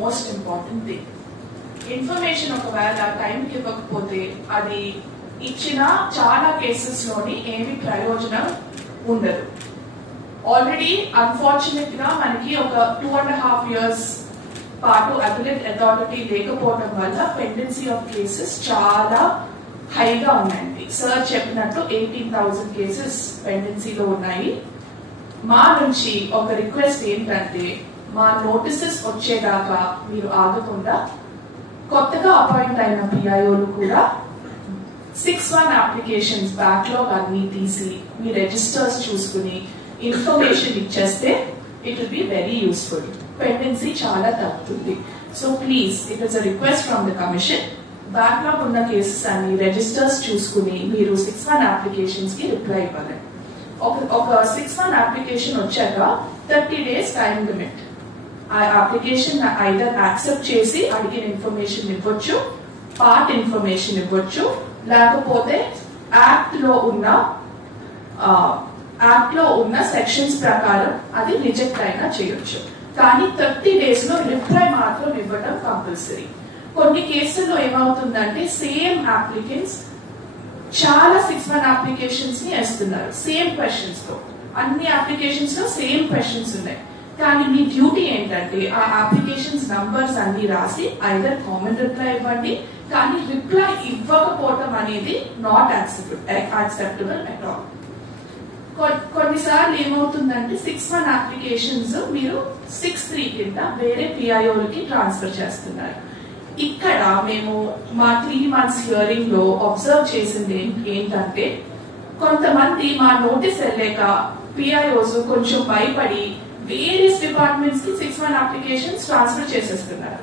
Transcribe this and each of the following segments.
Most important thing. Information ఒకవేళ టైంకి ఇవ్వకపోతే అది ఇచ్చిన చాలా కేసెస్ లోని ఏమి ప్రయోజనం ఉండదు. ఆల్రెడీ అన్ఫార్చునేట్ గా మనకి ఒక 2.5 years పాటు అపిలేట్ అథారిటీ లేకపోవడం వల్ల పెండెన్సీ ఆఫ్ కేసెస్ చాలా హైగా ఉన్నాయండి. సార్ చెప్పినట్టు 18,000 కేసెస్ పెండెన్సీలో ఉన్నాయి. మా నుంచి ఒక రిక్వెస్ట్ ఏంటంటే, మా నోటీసెస్ వచ్చేదాకా మీరు ఆగకుండా కొత్తగా అపాయింట్ అయిన పిఐఓలు కూడా 6-1 అప్లికేషన్స్ బ్యాక్లాగ్ అన్ని తీసి మీ రిజిస్టర్స్ చూసుకుని ఇన్ఫర్మేషన్ ఇచ్చేస్తే it will be very useful. Pendency చాలా తగ్గుతుంది. So please, it is a request from the commission. Backlog ఉన్న కేసెస్ అన్ని రిజిస్టర్స్ చూసుకుని మీరు 6-1 అప్లికేషన్స్ కి రిప్లై ఇవ్వాలి. ఒక 6-1 అప్లికేషన్ వచ్చాక 30 days టైం లిమిట్. ఆ అప్లికేషన్ ఐదర్ యాక్సెప్ట్ చేసి అడిగిన ఇన్ఫర్మేషన్ ఇవ్వచ్చు, పార్ట్ ఇన్ఫర్మేషన్ ఇవ్వచ్చు, లేకపోతే యాక్ట్ లో ఉన్న సెక్షన్స్ ప్రకారం అది రిజెక్ట్ అయినా చేయొచ్చు. కానీ 30 days లో రిప్లై మాత్రం ఇవ్వడం కంపల్సరీ. కొన్ని కేసుల్లో ఏమవుతుందంటే సేమ్ అప్లికెంట్స్ చాలా 6-1 అప్లికేషన్స్ ని వేస్తున్నారు సేమ్ క్వశ్చన్స్ తో. అన్ని అప్లికేషన్స్ లో సేమ్ క్వశ్చన్స్ ఉన్నాయి. కానీ మీ డ్యూటీ ఏంటంటే ఆ అప్లికేషన్స్ నంబర్స్ అన్ని రాసి ఐదర్ కామన్ రిప్లై ఇవ్వండి. కానీ రిప్లై ఇవ్వకపోవటం అనేది నాట్ యాక్సెప్టబుల్ అట్ ఆల్. కొన్నిసార్లు ఏమవుతుందంటే 6-1 అప్లికేషన్స్ మీరు 6-3 కింద వేరే పిఐఓలకి ట్రాన్స్ఫర్ చేస్తున్నారు. ఇక్కడ మేము మా 3 months హియరింగ్ లో అబ్జర్వ్ చేసింది ఏంటంటే, కొంతమంది మా నోటీస్ వెళ్ళాక పిఐఓస్ కొంచెం భయపడి వేరియస్ డిపార్ట్మెంట్స్ కి 6-1 అప్లికేషన్స్ ట్రాన్స్ఫర్ చేసేస్తున్నారు.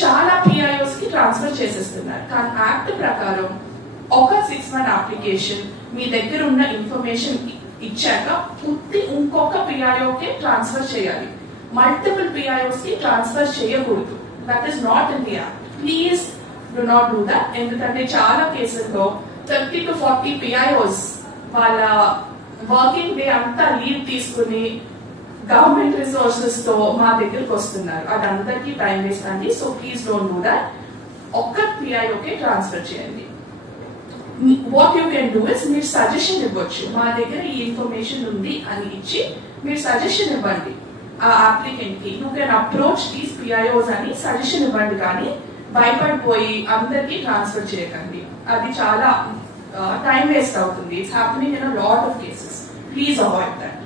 చాలా పిఐఓస్ కి ట్రాన్స్ఫర్ చేసేస్తున్నారు. కానీ యాక్ట్ ప్రకారం ఒక 6-1 అప్లికేషన్ మీ దగ్గర ఉన్న ఇన్ఫర్మేషన్ ఇచ్చాక ఇంకొక పిఐఓకే ట్రాన్స్ఫర్ చేయాలి. మల్టిపుల్ పిఐఓస్ కి ట్రాన్స్ఫర్ చేయకూడదు. That is not in the act. Please do not do that. ఎందుకంటే చాలా కేసుల్లో 30 to 40 పిఐఓస్ వాళ్ళ వర్కింగ్ డే అంతా లీవ్ తీసుకుని గవర్నమెంట్ రిసోర్సెస్ తో మా దగ్గరికి వస్తున్నారు. అది అందరికీ టైం వేస్ట్ అండి. So please don't do that. ఒక్క పిఐఓకే ట్రాన్స్ఫర్ చేయండి. What you can do is, మీరు సజెషన్ ఇవ్వచ్చు. మా దగ్గర ఈ ఇన్ఫర్మేషన్ ఉంది అని ఇచ్చి మీరు సజెషన్ ఇవ్వండి ఆ అప్లికెంట్ కి. యూ కెన్ అప్రోచ్ దీస్ పిఐఓస్ అని సజెషన్ ఇవ్వండి. కానీ భయపడిపోయి అందరికీ ట్రాన్స్ఫర్ చేయకండి. అది చాలా టైం వేస్ట్ అవుతుంది. It's happening in a lot of cases. Please avoid that.